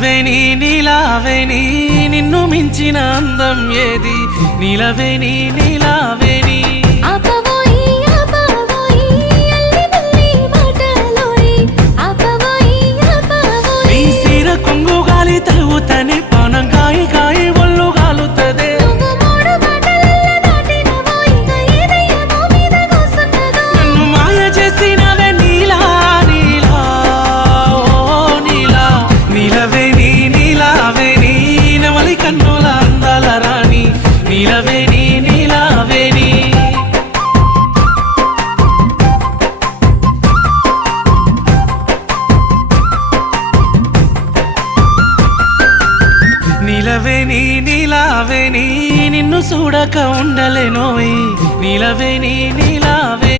నిలవేని నీలావేని నిన్ను మించిన అందం ఏది నిలవేని నీలావేని నీ సీర కొంగు గాలి తలువుతని పానం కాయి కాయి ఒళ్ళు గాలుతదే నన్ను మాయ చేసినవే నీలా నీలా ఓ నీలా నిలవేని నీలావేని నవలి కన్నుల అందాల రాణి నిలవేని నీలావేని నిలవేని నీలావేని నిన్ను చూడక ఉండలేనోయ్ నిలవేని